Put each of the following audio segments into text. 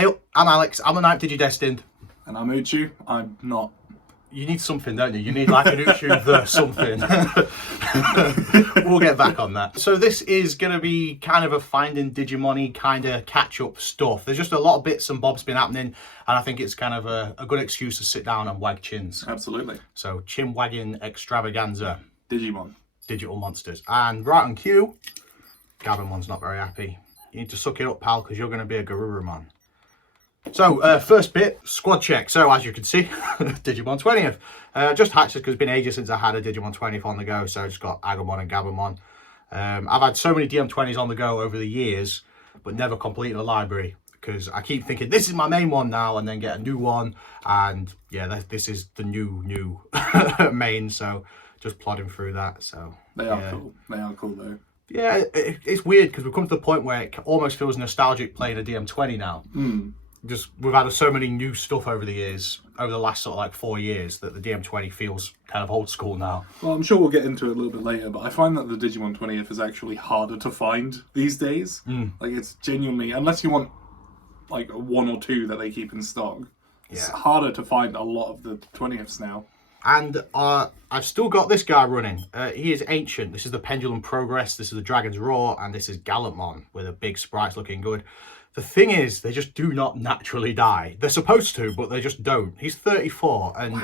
Hey, I'm Alex. I'm the ninth DigiDestined. And I'm Uchu. I'm not. You need something, don't you? You need like an Uchu the something. We'll get back on that. So this is going to be kind of a Finding Digimon-y kind of catch-up stuff. There's just a lot of bits and bobs been happening, and I think it's kind of a good excuse to sit down and wag chins. Absolutely. So chin-wagging extravaganza. Digimon. Digital monsters. And right on cue, Gabamon's not very happy. You need to suck it up, pal, because you're going to be a Garurumon. So, first bit, squad check. So, as you can see, Digimon 20th. Just hatched because it's been ages since I had a Digimon 20th on the go, so I just got Agumon and Gabumon. I've had so many DM20s on the go over the years, but never completed a library, because I keep thinking, this is my main one now, and then get a new one, and yeah, this is the new main, so just plodding through that, so. They are cool. They are cool, though. Yeah, it's weird, because we've come to the point where it almost feels nostalgic playing a DM20 now. Just we've had so many new stuff over the years, over the last sort of like 4 years, that the DM20 feels kind of old school now. Well, I'm sure we'll get into it a little bit later, but I find that the Digimon 20th is actually harder to find these days. Like, it's genuinely, unless you want like one or two that they keep in stock, it's harder to find a lot of the 20ths now. And I've still got this guy running. He is ancient. This is the Pendulum Progress, this is the Dragon's Roar, and this is Gallantmon with a big sprites looking good. The thing is, they just do not naturally die. They're supposed to, but they just don't. He's 34, and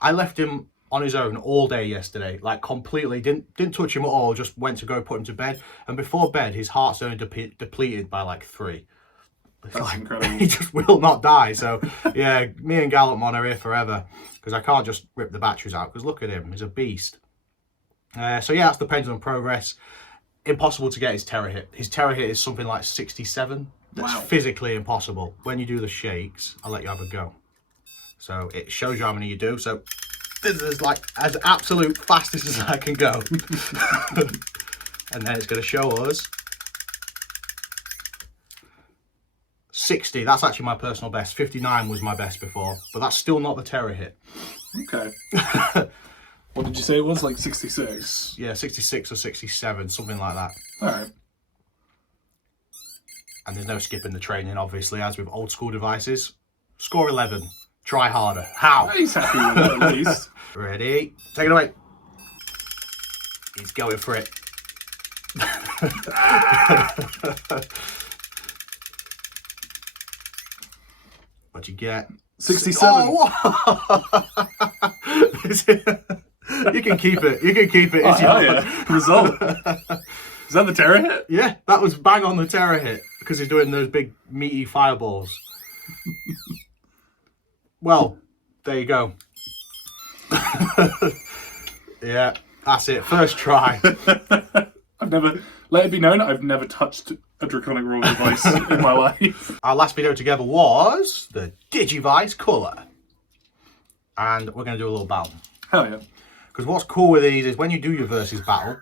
I left him on his own all day yesterday. Like, completely. Didn't touch him at all, just went to go put him to bed. And before bed, his heart's only depleted by, like, 3. That's incredible. He just will not die. So, yeah, me and Gallantmon are here forever. Because I can't just rip the batteries out. Because look at him. He's a beast. So, yeah, that's the Pendulum Progress. Impossible to get his Terror Hit. His Terror Hit is something like 67. That's physically impossible. When you do the shakes, I'll let you have a go. So it shows you how many you do. So this is like as absolute fastest as I can go. And then it's going to show us 60. That's actually my personal best. 59 was my best before, but that's still not the Terror Hit. Okay. What did you say it was? Like 66? Yeah, 66 or 67, something like that. All right. And there's no skipping the training, obviously, as with old school devices. Score 11. Try harder. How? He's happy with it, at least. Ready? Take it away. He's going for it. What'd you get? 67. Oh, you can keep it. You can keep it. Oh, hell yeah. Result. Is that the Terror Hit? Yeah, that was bang on the Terror Hit, because he's doing those big meaty fireballs. Well, there you go. Yeah, that's it. First try. Let it be known, I've never touched a Draconic Roar device in my life. Our last video together was the Digivice Colour. And we're going to do a little battle. Hell yeah. Because what's cool with these is when you do your versus battle,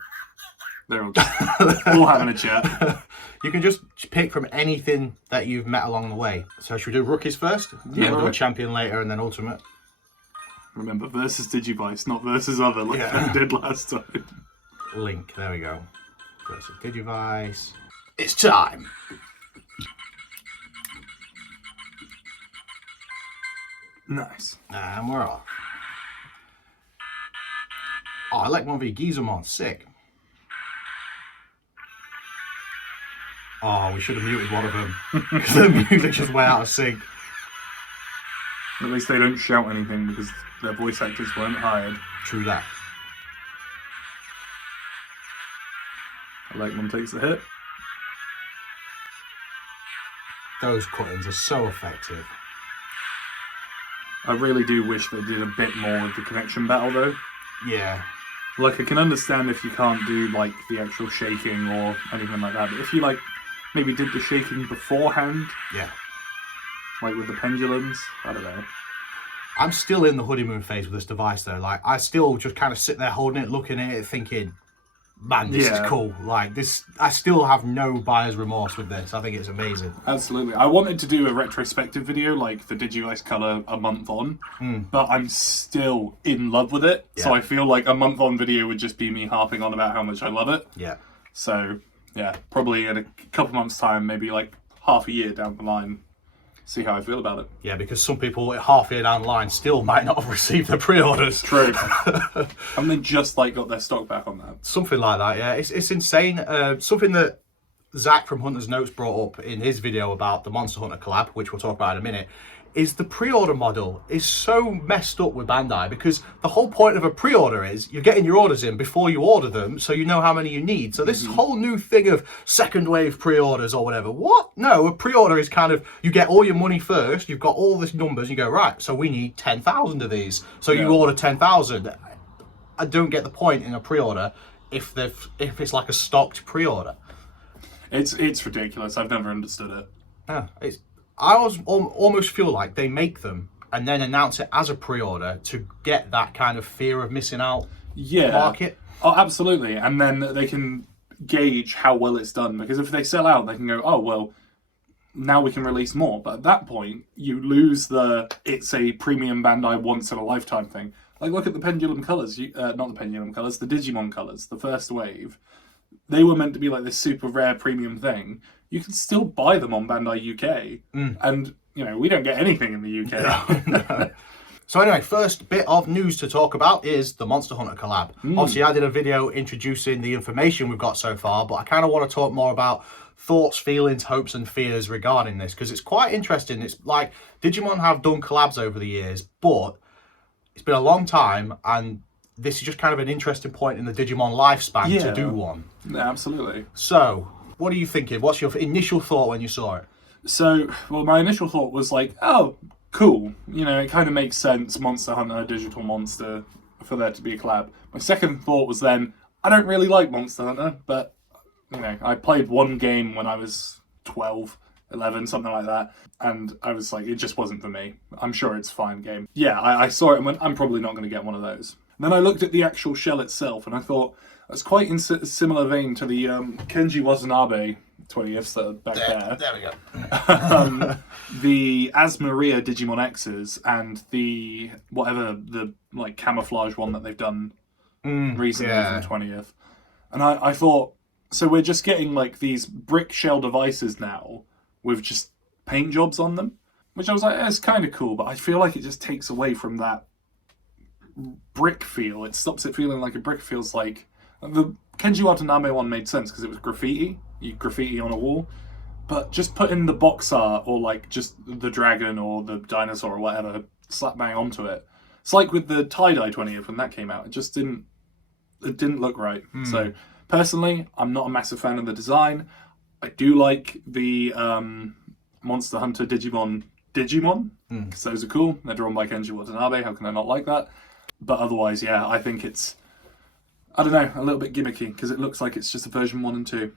they're all having a chat. You can just pick from anything that you've met along the way. So should we do rookies first? Yeah, we'll do a champion later and then ultimate. Remember, versus Digivice, not versus other, like I did last time. Link, there we go. Versus Digivice. It's time! Nice. And we're off. Oh, I like one of your Gizamon, sick. Oh, we should have muted one of them. Because the music just went out of sync. At least they don't shout anything because their voice actors weren't hired. True that. One takes the hit. Those cuttings are so effective. I really do wish they did a bit more with the connection battle though. Yeah. Like, I can understand if you can't do like the actual shaking or anything like that, but if you like maybe did the shaking beforehand, yeah, like with the pendulums, I don't know. I'm still in the honeymoon phase with this device though. Like, I still just kind of sit there holding it, looking at it, thinking, man, this is cool. Like, this, I still have no buyer's remorse with this. I think it's amazing. Absolutely. I wanted to do a retrospective video, like the Digivice Color a month on, but I'm still in love with it. Yeah. So I feel like a month on video would just be me harping on about how much I love it. Yeah. So, yeah, probably in a couple months' time, maybe like half a year down the line. see how I feel about it. Yeah, because some people half year down the line still might not have received their pre-orders. True. And they just like got their stock back on that. Something like that, yeah. It's insane. Something that Zach from Hunter's Notes brought up in his video about the Monster Hunter collab, which we'll talk about in a minute, is the pre-order model is so messed up with Bandai, because the whole point of a pre-order is you're getting your orders in before you order them, so you know how many you need. So this whole new thing of second wave pre-orders or whatever, what? No, a pre-order is kind of, you get all your money first, you've got all these numbers, you go, right, so we need 10,000 of these. So you order 10,000. I don't get the point in a pre-order if it's like a stocked pre-order. It's ridiculous. I've never understood it. Yeah, I almost feel like they make them and then announce it as a pre-order to get that kind of fear of missing out market. Oh, absolutely. And then they can gauge how well it's done, because if they sell out, they can go, oh, well, now we can release more. But at that point, you lose it's a premium Bandai once in a lifetime thing. Like, look at the Pendulum Colors, not the Pendulum Colors, the Digimon Colors, the first wave. They were meant to be like this super rare premium thing. You can still buy them on Bandai UK. And, we don't get anything in the UK. No. So anyway, first bit of news to talk about is the Monster Hunter collab. Obviously, I did a video introducing the information we've got so far, but I kind of want to talk more about thoughts, feelings, hopes and fears regarding this, because it's quite interesting. It's like Digimon have done collabs over the years, but it's been a long time, and this is just kind of an interesting point in the Digimon lifespan to do one. Yeah, absolutely. So, what are you thinking? What's your initial thought when you saw it? So, well, my initial thought was like, oh, cool. It kind of makes sense, Monster Hunter, Digital Monster, for there to be a collab. My second thought was then, I don't really like Monster Hunter, but, I played one game when I was 12, 11, something like that, and I was like, it just wasn't for me. I'm sure it's a fine game. Yeah, I saw it and went, I'm probably not going to get one of those. Then I looked at the actual shell itself, and I thought, that's quite in similar vein to the Kenji Watanabe 20th that back there. There we go. The Asmaria Digimon X's and the camouflage one that they've done recently for the 20th. And I thought, so we're just getting like these brick shell devices now with just paint jobs on them, which I was like, it's kind of cool, but I feel like it just takes away from that brick feel. It stops it feeling like a brick. Feels like the Kenji Watanabe one made sense because it was graffiti. You graffiti on a wall, but just put in the box art or like just the dragon or the dinosaur or whatever, slap bang onto it. It's like with the tie-dye 20th when that came out. It just didn't look right. So personally, I'm not a massive fan of the design. I do like the Monster Hunter Digimon, because those are cool. They're drawn by Kenji Watanabe. How can I not like that? But otherwise, yeah, I think it's, I don't know, a little bit gimmicky because it looks like it's just a version 1 and 2.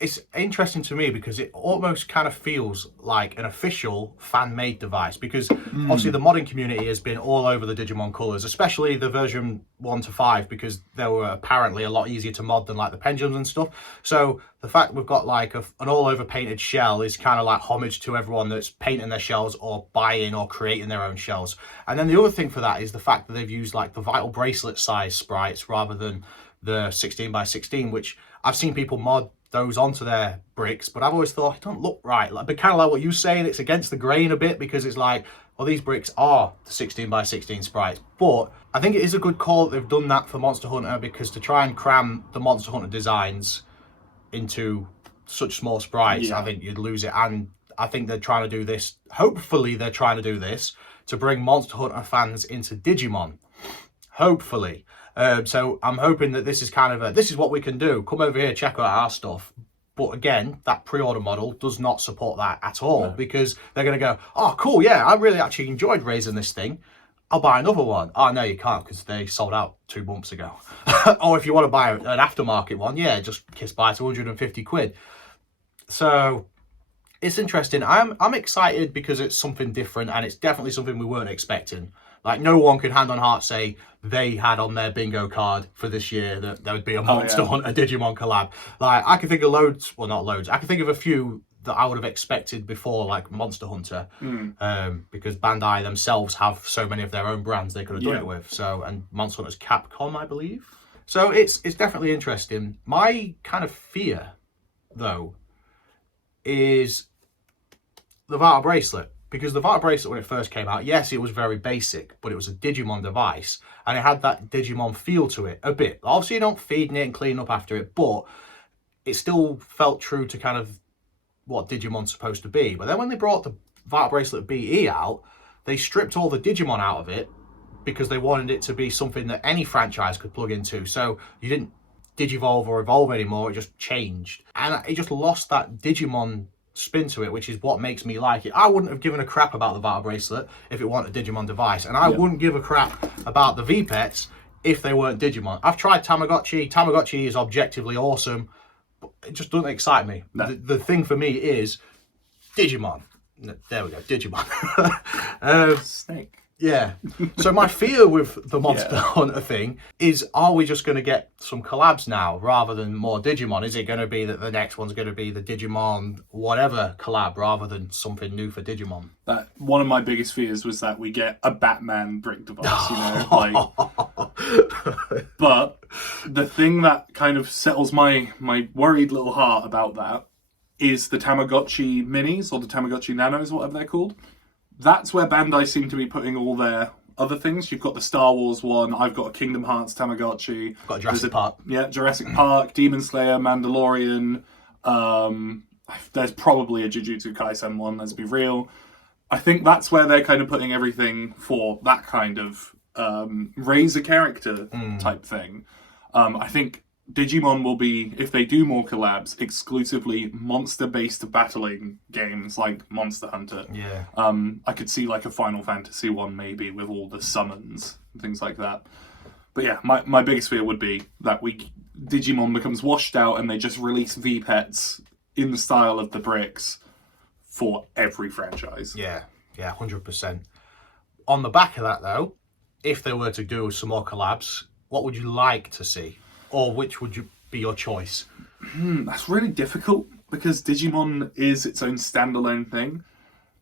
It's interesting to me because it almost kind of feels like an official fan-made device, because obviously the modding community has been all over the Digimon colours, especially the version 1 to 5, because they were apparently a lot easier to mod than like the pendulums and stuff. So the fact we've got like an all-over painted shell is kind of like homage to everyone that's painting their shells or buying or creating their own shells. And then the other thing for that is the fact that they've used like the Vital Bracelet size sprites rather than the 16x16, which I've seen people mod those onto their bricks, but I've always thought it don't look right. Like, but kind of like what you're saying, it's against the grain a bit, because it's like, well, these bricks are the 16x16 sprites. But I think it is a good call that they've done that for Monster Hunter, because to try and cram the Monster Hunter designs into such small sprites, I think you'd lose it. And I think they're trying to do this, hopefully they're trying to do this to bring Monster Hunter fans into Digimon. Hopefully. So I'm hoping that this is kind of this is what we can do. Come over here, check out our stuff. But again, that pre-order model does not support that at all, because they're going to go, oh, cool, yeah, I really actually enjoyed raising this thing. I'll buy another one. Oh, no, you can't, because they sold out 2 months ago. Or if you want to buy an aftermarket one, yeah, just buy 250 quid. So it's interesting. I'm excited because it's something different, and it's definitely something we weren't expecting. Like, no one could hand on heart say they had on their bingo card for this year that there would be a Monster Hunter Digimon collab. Like, I can think of loads, well, not loads, I can think of a few that I would have expected before, like Monster Hunter, because Bandai themselves have so many of their own brands they could have done it with. So, and Monster Hunter's Capcom, I believe. So it's definitely interesting. My kind of fear, though, is the Vital Bracelet. Because the Vital Bracelet, when it first came out, yes, it was very basic, but it was a Digimon device. And it had that Digimon feel to it a bit. Obviously, you don't feed it and clean up after it, but it still felt true to kind of what Digimon's supposed to be. But then when they brought the Vital Bracelet BE out, they stripped all the Digimon out of it because they wanted it to be something that any franchise could plug into. So you didn't Digivolve or Evolve anymore, it just changed. And it just lost that Digimon spin to it, which is what makes me like it. I wouldn't have given a crap about the Vital Bracelet if it weren't a Digimon device. And I wouldn't give a crap about the V-Pets if they weren't Digimon. I've tried Tamagotchi. Tamagotchi is objectively awesome, but it just doesn't excite me. No. The thing for me is Digimon. There we go, Digimon. Snake. Yeah. So my fear with the Monster Hunter thing is, are we just going to get some collabs now rather than more Digimon? Is it going to be that the next one's going to be the Digimon whatever collab rather than something new for Digimon? That one of my biggest fears was that we get a Batman brick device, you know, like. But the thing that kind of settles my worried little heart about that is the Tamagotchi minis or the Tamagotchi nanos, whatever they're called. That's where Bandai seem to be putting all their other things. You've got the Star Wars one. I've got a Kingdom Hearts Tamagotchi. Got a Jurassic Park. Yeah, Jurassic Park, Demon Slayer, Mandalorian. There's probably a Jujutsu Kaisen one, let's be real. I think that's where they're kind of putting everything for that kind of raise a character type thing. I think Digimon will be, if they do more collabs, exclusively monster-based battling games like Monster Hunter. Yeah. I could see like a Final Fantasy one maybe with all the summons and things like that. But yeah, my biggest fear would be that Digimon becomes washed out and they just release V-Pets in the style of the bricks for every franchise. Yeah, 100%. On the back of that though, if they were to do some more collabs, what would you like to see? Or which would be your choice? That's really difficult because Digimon is its own standalone thing.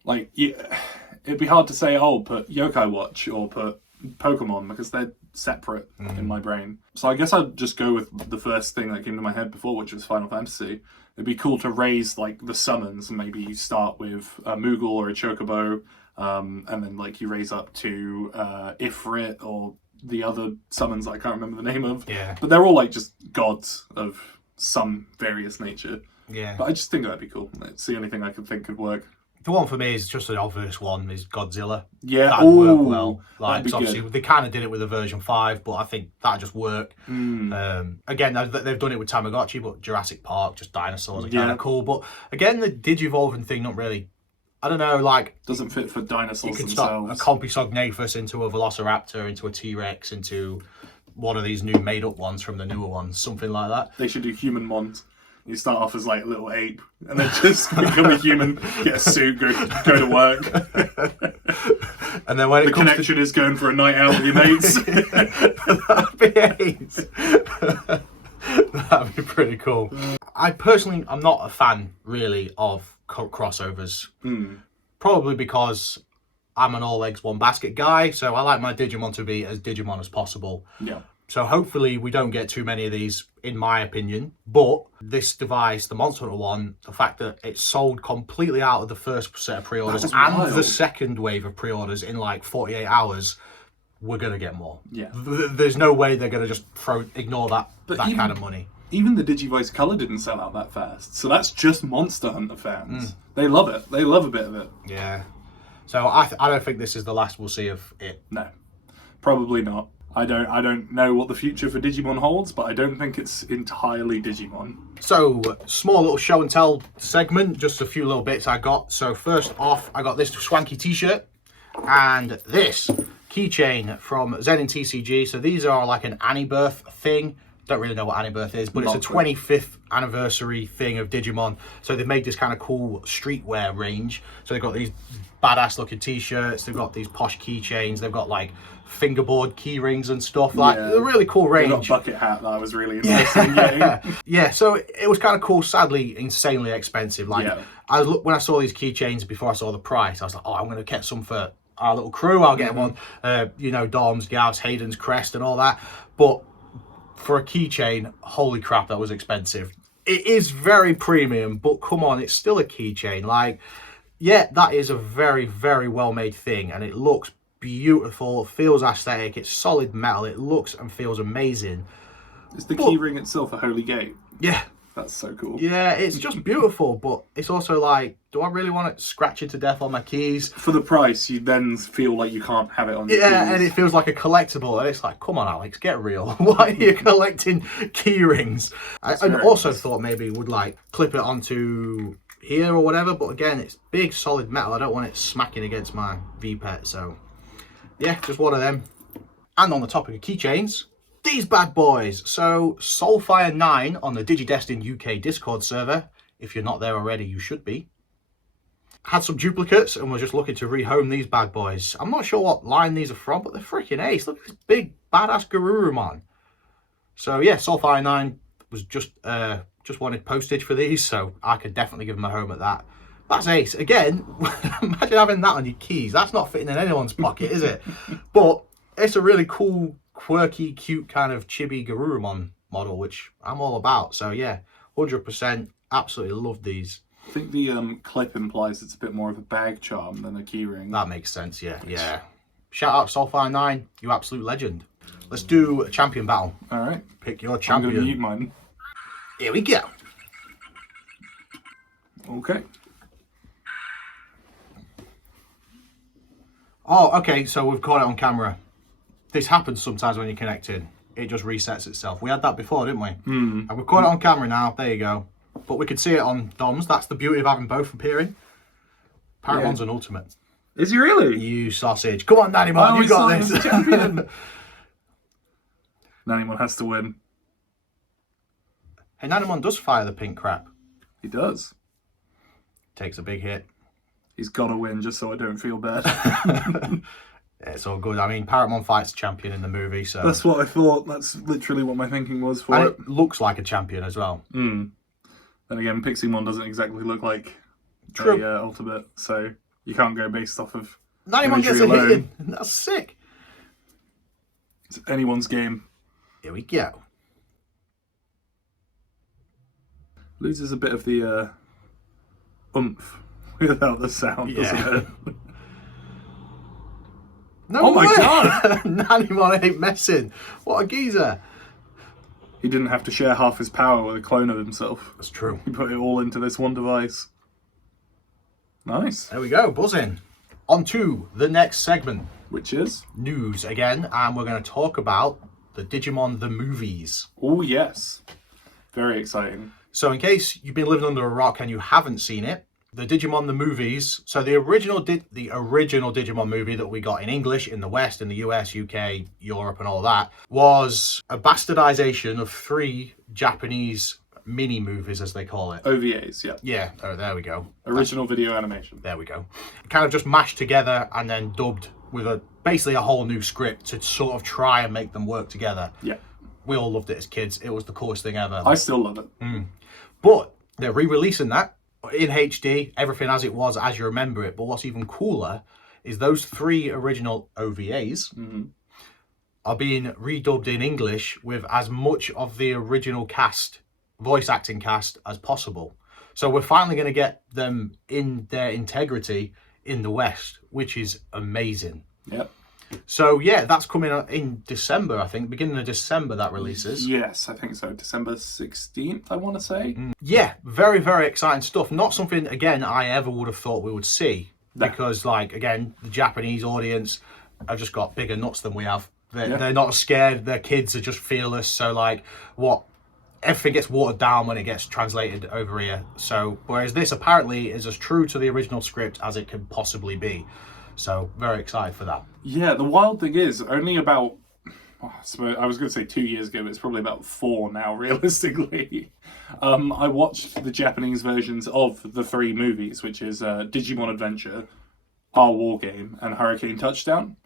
Like, it'd be hard to say, put Yokai Watch or put Pokemon because they're separate in my brain. So I guess I'd just go with the first thing that came to my head before, which was Final Fantasy. It'd be cool to raise like the summons, and maybe you start with a Moogle or a Chocobo, and then like you raise up to Ifrit or the other summons that I can't remember the name of. Yeah. But they're all like just gods of some various nature. Yeah. But I just think that'd be cool. It's the only thing I could think could work. The one for me is just an obvious one, is Godzilla. Yeah. That'd work well. Like, that'd be obviously, good. they kind of did it with the version 5, but I think that'd just work. Again, they've done it with Tamagotchi, but Jurassic Park, just dinosaurs are kind of cool. But again, the Digivolving thing, not really. I don't know, like... Doesn't fit for dinosaurs you could themselves. start a Compsognathus into a Velociraptor, into a T-Rex, into one of these new made-up ones from the newer ones, something like that. They should do human mons. You start off as like a little ape, and then just become a human, get a suit, go to work. And then when the connection is going for a night out with your mates. That'd be ace. That'd be pretty cool. I personally, I'm not a fan, really, of crossovers. Probably because I'm an all eggs one basket guy, so I like my Digimon to be as Digimon as possible. Yeah. So hopefully we don't get too many of these, in my opinion. But this device, the Monster Hunter one, the fact that it sold completely out of the first set of pre-orders and the second wave of pre-orders in like 48 hours, we're going to get more. Yeah. There's no way they're going to just ignore that kind of money. Even the Digivice Color didn't sell out that fast. So that's just Monster Hunter fans. They love it. They love a bit of it. Yeah. So I don't think this is the last we'll see of it. No. Probably not. I don't know what the future for Digimon holds, but I don't think it's entirely Digimon. So, small little show and tell segment, just a few little bits I got. So first off, I got this swanky t-shirt and this keychain from Zen and TCG. So these are like an Annie Birth thing. Don't really know what Annie Birth is, but it's a 25th anniversary thing of Digimon. So they've made this kind of cool streetwear range. So they've got these badass looking t-shirts, they've got these posh keychains, they've got like fingerboard key rings and stuff. Like a really cool range. They've got a bucket hat that I was really interested in getting. Yeah, so it was kind of cool, sadly insanely expensive. Like when I saw these keychains before I saw the price, I was like, I'm gonna get some for our little crew. I'll get one, Dom's, Gav's, Hayden's crest and all that. But for a keychain, holy crap, that was expensive. It is very premium, but come on, it's still a keychain. Like, yeah, that is a very, very well made thing, and it looks beautiful, feels aesthetic, it's solid metal, it looks and feels amazing. Is the keyring itself a holy gate? Yeah. That's so cool. Yeah, it's just beautiful, but it's also like, do I really want it scratching to death on my keys? For the price, you then feel like you can't have it on your keys. Yeah, and it feels like a collectible, and it's like, come on, Alex, get real. Why are you collecting key rings? I also thought maybe would like clip it onto here or whatever, but again, it's big, solid metal. I don't want it smacking against my V-Pet, so yeah, just one of them. And on the topic of keychains, these bad boys. So Soulfire 9 on the DigiDestined UK Discord server. If you're not there already, you should be. Had some duplicates and we're just looking to rehome these bad boys. I'm not sure what line these are from, but they're freaking ace. Look at this big badass Garurumon. So yeah, Soulfire 9 was just wanted postage for these, so I could definitely give them a home at that. That's ace. Again, imagine having that on your keys. That's not fitting in anyone's pocket, is it? But it's a really cool, quirky, cute kind of chibi Garurumon model, which I'm all about. So yeah, 100%, absolutely love these. I think the clip implies it's a bit more of a bag charm than a keyring. That makes sense, yeah, yeah. Shout out Soulfire 9, you absolute legend. Let's do a champion battle. All right. Pick your champion. I'm going to mute mine. Here we go. Okay. Oh, okay, so we've caught it on camera. This happens sometimes when you're connected. It just resets itself. We had that before, didn't we? And we've caught it on camera now. There you go. But we could see it on DOMs. That's the beauty of having both appearing. Paragon's an ultimate. Is he really? You sausage. Come on, Nannymon, you got this. Champion. Nannymon has to win. Hey, Nannymon does fire the pink crap. He does. Takes a big hit. He's got to win just so I don't feel bad. It's all good. I mean, Paramon fights champion in the movie, so... That's what I thought. That's literally what my thinking was for and it. it looks like a champion as well. Then again, Piximon doesn't exactly look like True. a ultimate, so you can't go based off of Nannymon gets a alone. hit in. That's sick. It's anyone's game. Here we go. Loses a bit of the oomph without the sound, doesn't it? No oh my way. god! Nannymon ain't messing. What a geezer. He didn't have to share half his power with a clone of himself. That's true. He put it all into this one device. Nice. There we go, buzzing. On to the next segment. Which is? News again, and we're going to talk about the Digimon the Movies. Oh yes. Very exciting. So in case you've been living under a rock and you haven't seen it, the Digimon the Movies, so the original Digimon movie that we got in English in the West, in the US, UK, Europe and all that, was a bastardization of 3 Japanese mini movies, as they call it. OVAs, yeah. Yeah, oh, there we go. Original video animation. There we go. Kind of just mashed together and then dubbed with basically a whole new script to sort of try and make them work together. Yeah. We all loved it as kids. It was the coolest thing ever. I still love it. But they're re-releasing that in HD, everything as it was, as you remember it. But what's even cooler is those 3 original OVAs are being redubbed in English with as much of the original cast, voice acting cast, as possible. So we're finally going to get them in their integrity in the West, which is amazing. Yep. So yeah, that's coming out in December, I think. Beginning of December that releases. Yes, I think so. December 16th, I want to say. Yeah, very, very exciting stuff. Not something, again, I ever would have thought we would see. No. Because, like, again, the Japanese audience have just got bigger nuts than we have. They're not scared. Their kids are just fearless. So, like, everything gets watered down when it gets translated over here. So, whereas this apparently is as true to the original script as it can possibly be. So, very excited for that. Yeah, the wild thing is, only about, I was going to say 2 years ago, but it's probably about 4 now, realistically. I watched the Japanese versions of the 3 movies, which is Digimon Adventure, Our War Game, and Hurricane Touchdown.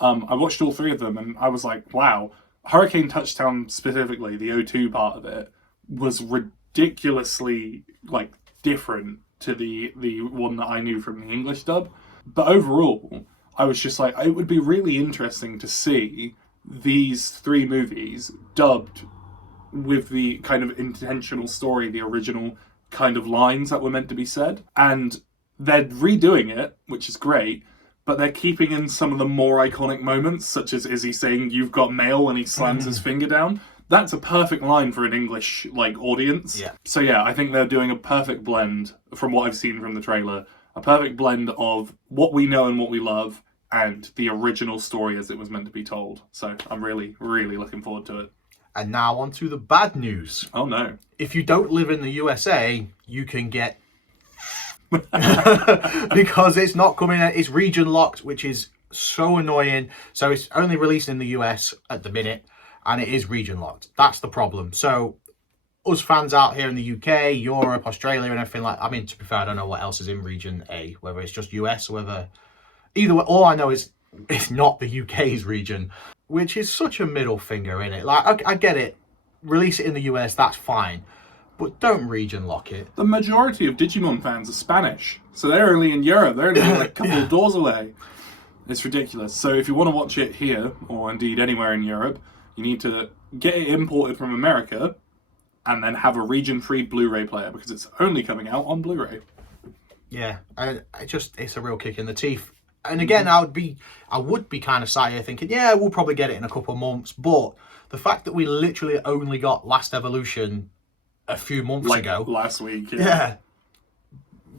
I watched all 3 of them, and I was like, wow, Hurricane Touchdown specifically, the O2 part of it, was ridiculously, like, different to the one that I knew from the English dub. But overall, I was just like, it would be really interesting to see these 3 movies dubbed with the kind of intentional story, the original kind of lines that were meant to be said. And they're redoing it, which is great, but they're keeping in some of the more iconic moments, such as Izzy saying, "You've got mail," when he slams his finger down. That's a perfect line for an English audience. Yeah. So yeah, I think they're doing a perfect blend, from what I've seen from the trailer, a perfect blend of what we know and what we love, and the original story as it was meant to be told. So I'm really, really looking forward to it. And now on to the bad news. Oh no. If you don't live in the USA, you can get... because it's not coming out, it's region locked, which is so annoying. So it's only released in the US at the minute, and it is region locked. That's the problem. So us fans out here in the UK, Europe, Australia, and everything I mean, to be fair, I don't know what else is in region A, whether it's just US or whether... Either way, all I know is it's not the UK's region, which is such a middle finger, in it. Like, I get it. Release it in the US, that's fine. But don't region lock it. The majority of Digimon fans are Spanish, so they're only in Europe. They're only like a couple of doors away. It's ridiculous. So if you want to watch it here, or indeed anywhere in Europe, you need to get it imported from America, and then have a region-free Blu-ray player, because it's only coming out on Blu-ray. Yeah, and it's a real kick in the teeth. And again, I would be kind of sat here thinking, yeah, we'll probably get it in a couple of months. But the fact that we literally only got Last Evolution a few months ago, last week, yeah,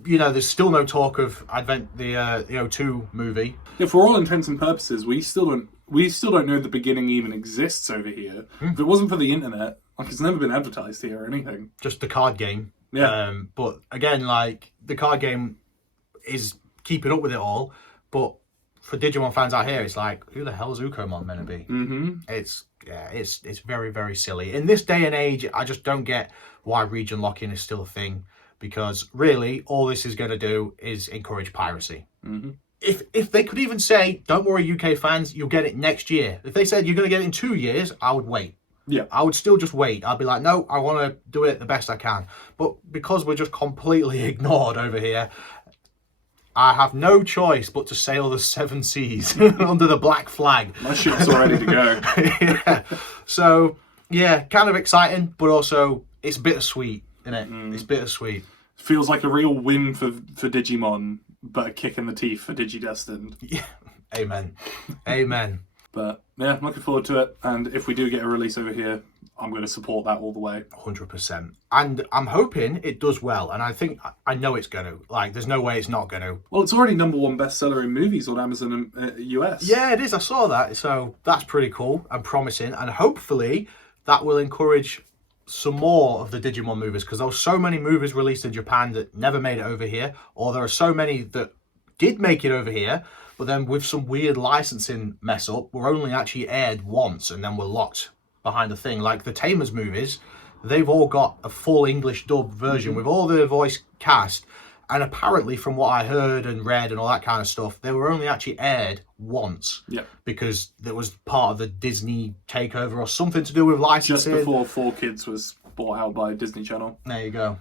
you know, there's still no talk of the O2 movie. Yeah, for all intents and purposes, we still don't know the beginning even exists over here. If it wasn't for the internet, it's never been advertised here or anything. Just the card game. Yeah. But again, the card game is keeping up with it all. But for Digimon fans out here, it's like, who the hell is Ukomon meant to be? Mm-hmm. It's very, very silly. In this day and age, I just don't get why region locking is still a thing, because really all this is going to do is encourage piracy. Mm-hmm. If they could even say, don't worry, UK fans, you'll get it next year. If they said you're going to get it in 2 years, I would wait. Yeah. I would still just wait. I'd be like, no, I want to do it the best I can. But because we're just completely ignored over here, I have no choice but to sail the 7 seas under the black flag. My ship's all ready to go. Yeah. So, yeah, kind of exciting, but also it's bittersweet, isn't it? It's bittersweet. Feels like a real win for Digimon, but a kick in the teeth for DigiDestined. Yeah. Amen. Amen. But yeah, I'm looking forward to it. And if we do get a release over here, I'm going to support that all the way. 100%. And I'm hoping it does well. And I know it's going to. There's no way it's not going to. Well, it's already #1 bestseller in movies on Amazon US. Yeah, it is. I saw that. So that's pretty cool and promising. And hopefully that will encourage some more of the Digimon movies, because there were so many movies released in Japan that never made it over here. Or there are so many that did make it over here, but then with some weird licensing mess up, were only actually aired once and then were locked behind the thing. Like the Tamers movies, they've all got a full English dub version with all the voice cast, and apparently from what I heard and read and all that kind of stuff, they were only actually aired once. Yep. Because it was part of the Disney takeover or something to do with licensing. Just before 4Kids was bought out by Disney Channel. There you go.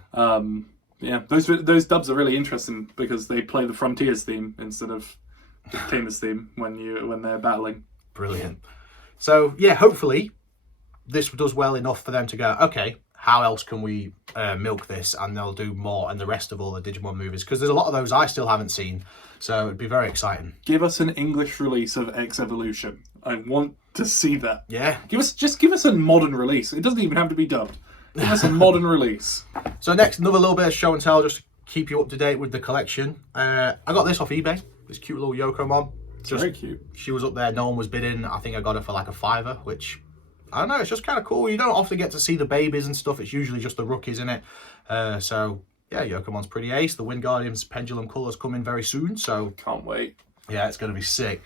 Yeah, those dubs are really interesting because they play the Frontiers theme instead of the Tamers theme when they're battling. Brilliant. So yeah, hopefully this does well enough for them to go, okay, how else can we milk this? And they'll do more, and the rest of all the Digimon movies, because there's a lot of those I still haven't seen, so it'd be very exciting. Give us an English release of X Evolution. I want to see that. Yeah. Give us a modern release. It doesn't even have to be dubbed. Give us a modern release. So next, another little bit of show and tell, just to keep you up to date with the collection. I got this off eBay. This cute little Yokomon. Very cute. She was up there, no one was bidding. I think I got her for like a £5, which, I don't know, it's just kind of cool. You don't often get to see the babies and stuff. It's usually just the rookies in it. So yeah, Yokomon's pretty ace. The Wind Guardian's Pendulum Colours coming very soon, so can't wait. Yeah, it's going to be sick.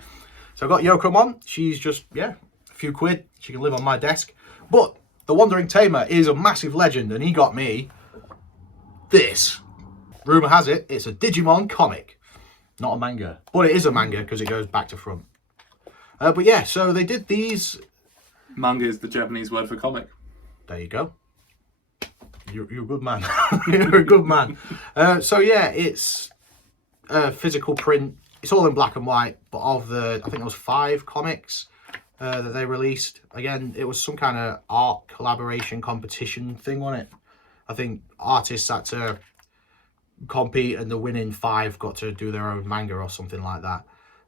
So I got Yokomon. She's just, yeah, a few quid. She can live on my desk. But the Wandering Tamer is a massive legend, and he got me this. Rumour has it, it's a Digimon comic. Not a manga. But it is a manga because it goes back to front. But yeah, so they did these. Manga is the Japanese word for comic. There you go. You're a good man. You're a good man. So yeah, it's a physical print. It's all in black and white, but of the, I think it was 5 comics that they released. Again, it was some kind of art collaboration competition thing, wasn't it? I think artists had to compete, and the winning 5 got to do their own manga or something like that.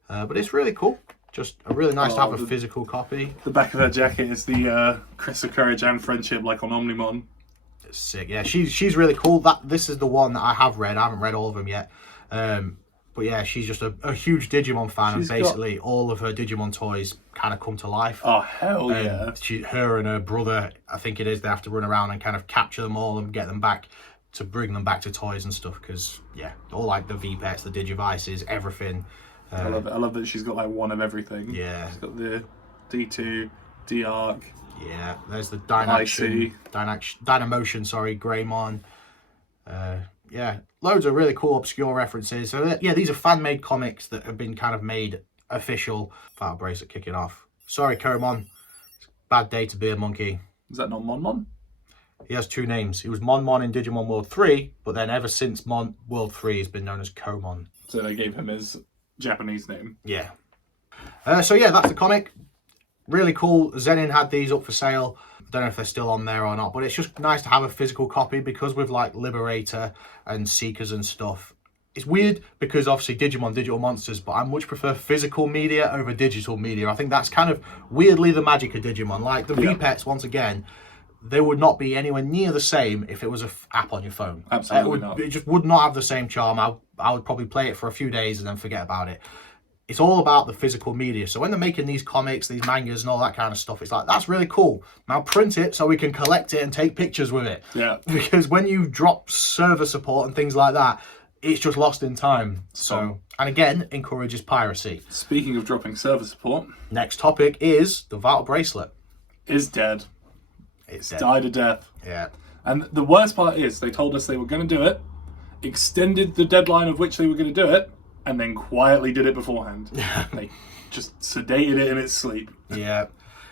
But it's really cool. Just really nice to have a physical copy. The back of her jacket is the Crest of Courage and Friendship, like on Omnimon. It's sick. Yeah, she's really cool. This is the one that I have read. I haven't read all of them yet. But yeah, she's just a huge Digimon fan, and basically all of her Digimon toys kind of come to life. Oh, hell yeah. Her and her brother, I think it is, they have to run around and kind of capture them all and get them back to bring them back to toys and stuff, because, yeah, all like the V-Pets, the Digivices, everything. I love it. I love that she's got like one of everything. Yeah. She's got the D2, D-Arc. Yeah, there's the Dynamotion, Greymon. Yeah, loads of really cool obscure references. So yeah, these are fan-made comics that have been kind of made official. Battle Bracelet kicking off. Sorry, Komon. Bad day to be a monkey. Is that not Monmon? He has 2 names. He was Monmon in Digimon World 3, but then ever since World 3, he's been known as Komon. So they gave him his Japanese name. Yeah. So yeah, that's the comic. Really cool. Zenin had these up for sale. I don't know if they're still on there or not, but it's just nice to have a physical copy, because with like Liberator and Seekers and stuff, it's weird because obviously Digimon, digital monsters, but I much prefer physical media over digital media. I think that's kind of weirdly the magic of Digimon. Like the V-Pets, once again, they would not be anywhere near the same if it was an app on your phone. Absolutely not. It just would not have the same charm. I would probably play it for a few days and then forget about it. It's all about the physical media. So when they're making these comics, these mangas and all that kind of stuff, it's like, that's really cool. Now print it so we can collect it and take pictures with it. Yeah. Because when you drop server support and things like that, it's just lost in time. So, and again, encourages piracy. Speaking of dropping server support. Next topic is the Vital Bracelet. Is dead. It's dead. Died a death. Yeah. And the worst part is they told us they were going to do it, extended the deadline of which they were going to do it, and then quietly did it beforehand. They just sedated it in its sleep. Yeah.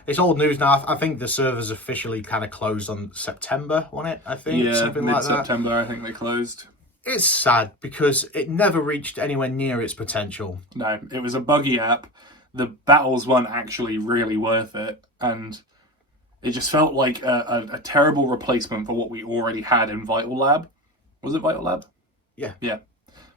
It's old news now. I think the servers officially kind of closed on September, wasn't it? I think. Yeah, something like that. mid-September, I think they closed. It's sad because it never reached anywhere near its potential. No, it was a buggy app. The battles weren't actually really worth it, and it just felt like a terrible replacement for what we already had in Vital Lab. Was it Vital Lab? Yeah. Yeah.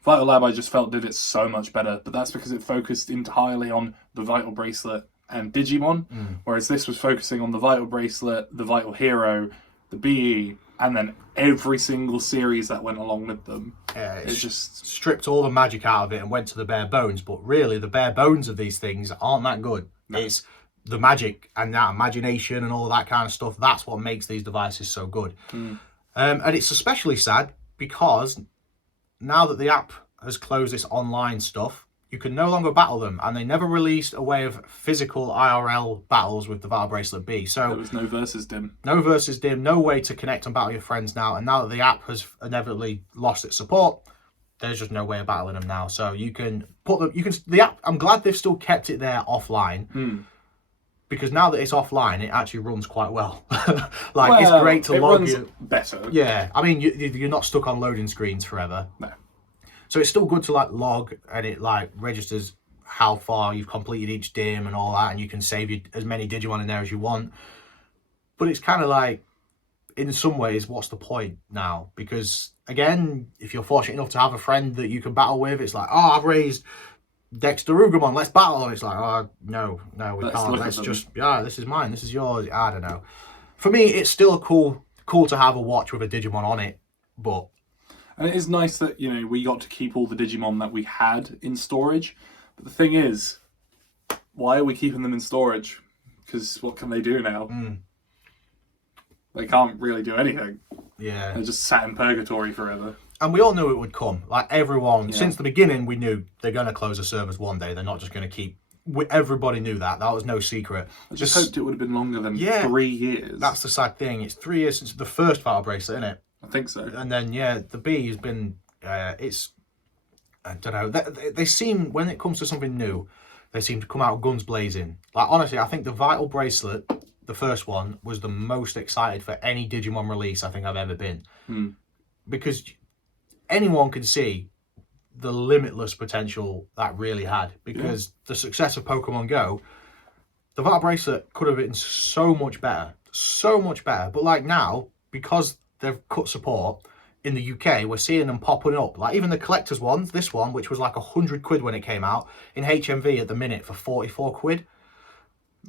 Vital Lab, I just felt, did it so much better, but that's because it focused entirely on the Vital Bracelet and Digimon, whereas this was focusing on the Vital Bracelet, the Vital Hero, the BE, and then every single series that went along with them. It's just stripped all the magic out of it and went to the bare bones, but really the bare bones of these things aren't that good. No. It's the magic and that imagination and all that kind of stuff. That's what makes these devices so good. And it's especially sad because now that the app has closed its online stuff, you can no longer battle them, and they never released a way of physical IRL battles with the Vital Bracelet B. So there was no versus dim. No versus dim, no way to connect and battle your friends now. And now that the app has inevitably lost its support, there's just no way of battling them now. So you can put them, the app, I'm glad they've still kept it there offline. Because now that it's offline, it actually runs quite well. It's great to log. It runs better. Yeah, I mean, you're not stuck on loading screens forever. No. So it's still good to log, and it registers how far you've completed each dim and all that, and you can save as many Digimon in there as you want. But it's kind of in some ways, what's the point now? Because again, if you're fortunate enough to have a friend that you can battle with, it's like, oh, I've raised Dexter Ugamon, let's battle. And it's like, oh, no, we can't. Let's just, this is mine, this is yours. I don't know. For me, it's still cool to have a watch with a Digimon on it, but... And it is nice that, we got to keep all the Digimon that we had in storage. But the thing is, why are we keeping them in storage? Because what can they do now? They can't really do anything. Yeah. They're just sat in purgatory forever. And we all knew it would come. Everyone, since the beginning, we knew they're going to close the servers one day. They're not just going to keep... Everybody knew that. That was no secret. I just hoped it would have been longer than 3 years. That's the sad thing. It's 3 years since the first Vital Bracelet, isn't it? I think so. And then, the B has been... I don't know. They seem, when it comes to something new, they seem to come out guns blazing. Honestly, I think the Vital Bracelet, the first one, was the most excited for any Digimon release I think I've ever been. Because anyone can see the limitless potential that really had. Because the success of Pokemon Go, the Vital Bracelet could have been so much better. So much better. But now, because they've cut support, in the UK, we're seeing them popping up. Like even the collector's ones, this one, which was like 100 quid when it came out, in HMV at the minute for 44 quid.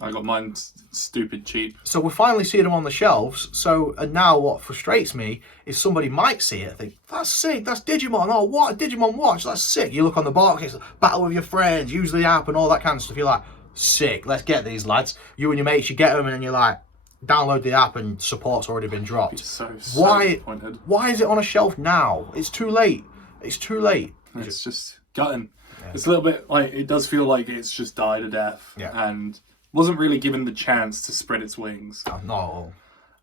I got mine stupid cheap. So we're finally seeing them on the shelves. So, and now what frustrates me is somebody might see it and think, that's sick, that's Digimon. Oh, what a Digimon watch, that's sick. You look on the box, it's battle with your friends, use the app and all that kind of stuff. You're like, sick, let's get these lads. You and your mates, you get them and then you're like, download the app and support's already been dropped. So disappointed. Why is it on a shelf now? It's too late. It's too late. It's just gutting. Yeah. It's a little bit like, it does feel like it's just died a death. Yeah. And wasn't really given the chance to spread its wings. Not at all.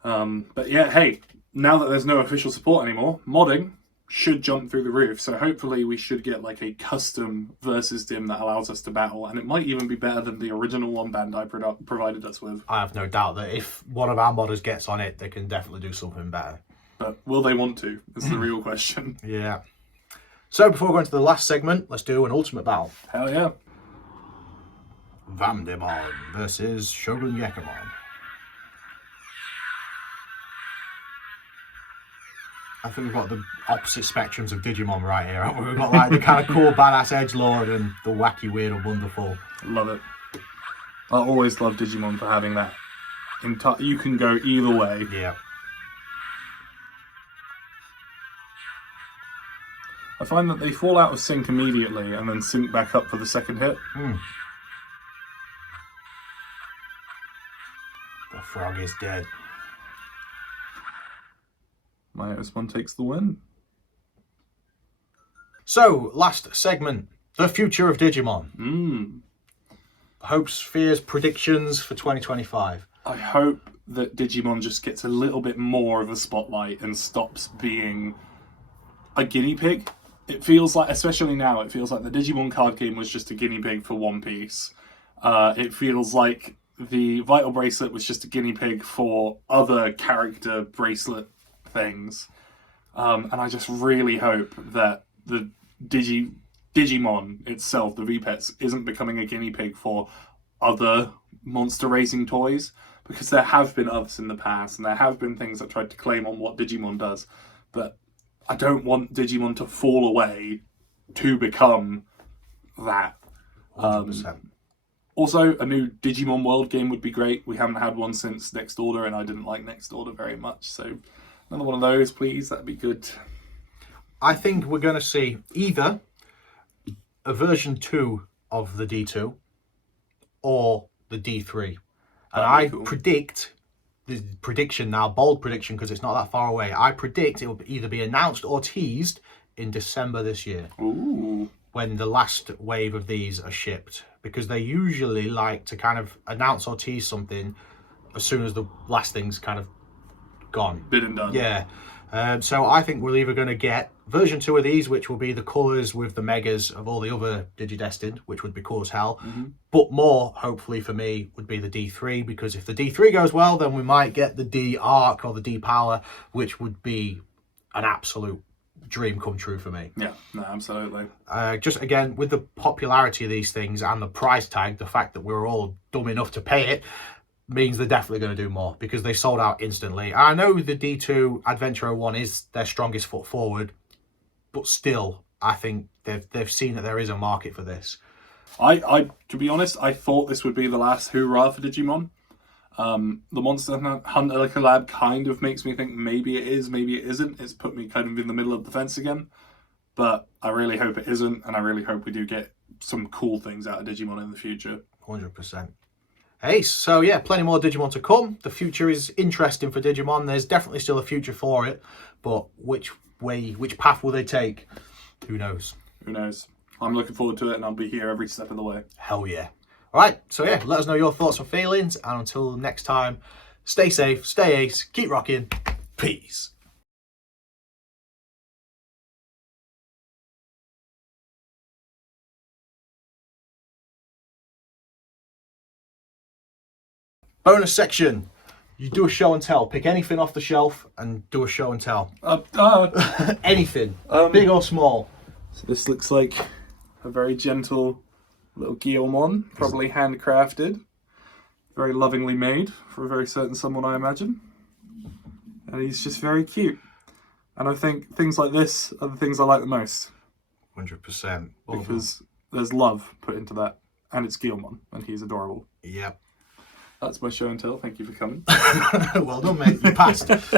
But yeah, hey, now that there's no official support anymore, modding should jump through the roof. So hopefully we should get like a custom versus dim that allows us to battle. And it might even be better than the original one Bandai provided us with. I have no doubt that if one of our modders gets on it, they can definitely do something better. But will they want to? Is the real question. Yeah. So before we go into the last segment, let's do an ultimate battle. Hell yeah. Vandemon versus Shogun Yakumon. I think we've got the opposite spectrums of Digimon right here, haven't we? We've got like the kind of cool badass edgelord and the wacky, weird and wonderful. Love it. I always love Digimon for having that. You can go either way. Yeah. I find that they fall out of sync immediately and then sync back up for the second hit. The frog is dead. This one takes the win. So, last segment. The future of Digimon. Hopes, fears, predictions for 2025. I hope that Digimon just gets a little bit more of a spotlight and stops being a guinea pig. It feels like, especially now, it feels like the Digimon card game was just a guinea pig for One Piece. It feels like the Vital Bracelet was just a guinea pig for other character bracelet things. And I just really hope that the Digimon itself, the V-Pets, isn't becoming a guinea pig for other monster racing toys. Because there have been others in the past, and there have been things that tried to claim on what Digimon does. But I don't want Digimon to fall away to become that. 100%. Also, a new Digimon World game would be great. We haven't had one since Next Order, and I didn't like Next Order very much. So, another one of those, please. That'd be good. I think we're going to see either a version 2 of the D2 or the D3. And I predict, the prediction now, bold prediction, because it's not that far away. I predict it will either be announced or teased in December this year. Ooh. When the last wave of these are shipped, because they usually like to kind of announce or tease something as soon as the last thing's kind of gone. Bid and done. Yeah. So I think we're either going to get version 2 of these, which will be the colours with the megas of all the other DigiDestined, which would be cool as hell. But more, hopefully for me, would be the D3, because if the D3 goes well, then we might get the D Arc or the D Power, which would be an absolute dream come true for me. Yeah, no, absolutely. Just again, with the popularity of these things and the price tag, the fact that we're all dumb enough to pay it, means they're definitely going to do more, because they sold out instantly. I know the D2 Adventure 01 is their strongest foot forward, but still, I think they've seen that there is a market for this. I to be honest, I thought this would be the last hurrah for Digimon. The Monster Hunter Collab kind of makes me think maybe it is, maybe it isn't. It's put me kind of in the middle of the fence again. But I really hope it isn't, and I really hope we do get some cool things out of Digimon in the future. 100%. Hey, so yeah, plenty more Digimon to come. The future is interesting for Digimon. There's definitely still a future for it, but which path will they take? Who knows? Who knows? I'm looking forward to it, and I'll be here every step of the way. Hell yeah. All right, so yeah, let us know your thoughts and feelings, and until next time, stay safe, stay ace, keep rocking, peace. Bonus section. You do a show and tell. Pick anything off the shelf and do a show and tell. Anything, big or small. So this looks like a very gentle little Guillemon, probably handcrafted, very lovingly made for a very certain someone, I imagine. And he's just very cute. And I think things like this are the things I like the most. 100%. Because there's love put into that. And it's Guilmon, and he's adorable. Yep. That's my show and tell. Thank you for coming. Well done, mate. You passed.